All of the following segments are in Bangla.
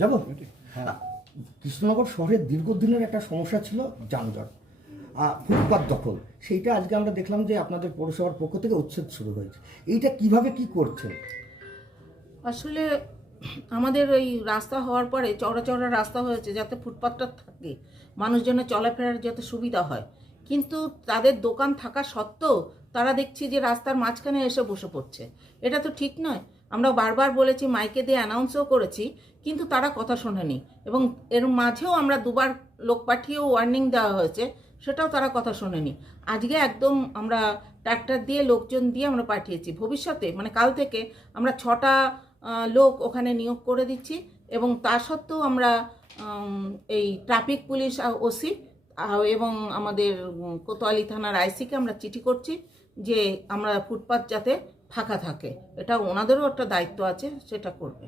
যাব? কৃষ্ণনগর শহরের দীর্ঘদিনের একটা সমস্যা ছিল যানজট ফুটপাত দখল। সেইটা আজকে আমরা দেখলাম যে আপনাদের পৌরসভার পক্ষ থেকে উচ্ছেদ শুরু হয়েছে। এইটা কীভাবে কি করছেন? আসলে আমাদের ওই রাস্তা হওয়ার পরে চওড়া চওড়া রাস্তা হয়েছে যাতে ফুটপাথটা থাকে, মানুষজনের চলাফেরার যাতে সুবিধা হয়। কিন্তু তাদের দোকান থাকা সত্ত্বেও তারা দেখছি যে রাস্তার মাঝখানে এসে বসে পড়ছে। এটা তো ঠিক নয়। আমরা বারবার বলেছি, মাইকে দিয়ে অ্যানাউন্সও করেছি, কিন্তু তারা কথা শোনেনি। এবং এর মাঝেও আমরা দুবার লোক পাঠিয়েও ওয়ার্নিং দেওয়া হয়েছে, সেটাও তারা কথা শোনেনি। আজকে একদম আমরা ট্র্যাক্টর দিয়ে, লোকজন দিয়ে আমরা পাঠিয়েছি। ভবিষ্যতে মানে কাল থেকে আমরা ছটা লোক ওখানে নিয়োগ করে দিচ্ছি এবং তা সত্ত্বেও আমরা এই ট্রাফিক পুলিশ ওসি এবং আমাদের কোতোয়ালি থানার আইসিকে আমরা চিঠি করছি যে আমরা ফুটপাত যাতে ফাঁকা থাকে। এটা ওনাদেরও একটা দায়িত্ব আছে সেটা করবে।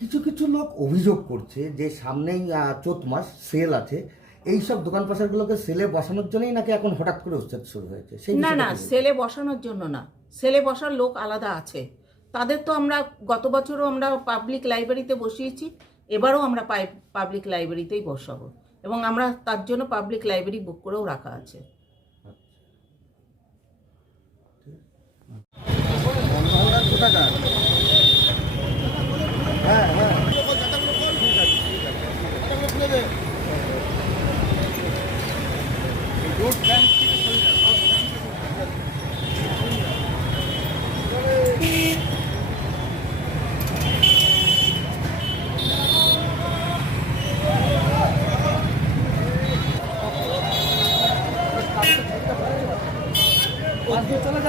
কিছু কিছু লোক অভিযোগ করছে যে সামনেই চৈত মাস সেল আছে। এই সব দোকান পাশারগুলোকে সেলে বসানোর জন্যই নাকি এখন হঠাৎ করে উচ্ছেদ শুরু হয়েছে? সেই না না সেলে বসানোর জন্য না। সেলে বসার লোক আলাদা আছে। তাদের তো আমরা গত বছরও আমরা পাবলিক লাইব্রেরিতে বসিয়েছি এবারও আমরা পাবলিক লাইব্রেরিতেই বসাবো। এবং আমরা তার জন্য পাবলিক লাইব্রেরি বুক করেও রাখা আছে।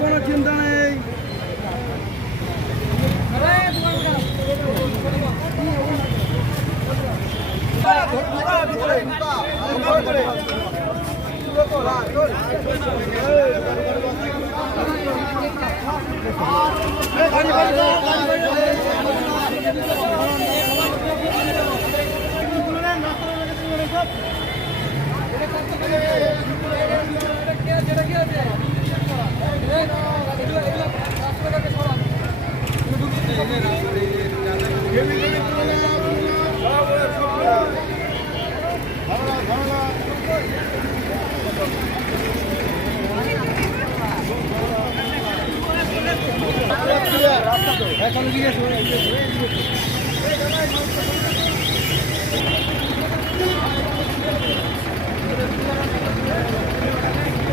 কোনো চিন্তা নেই রাস্তা তো Thank you.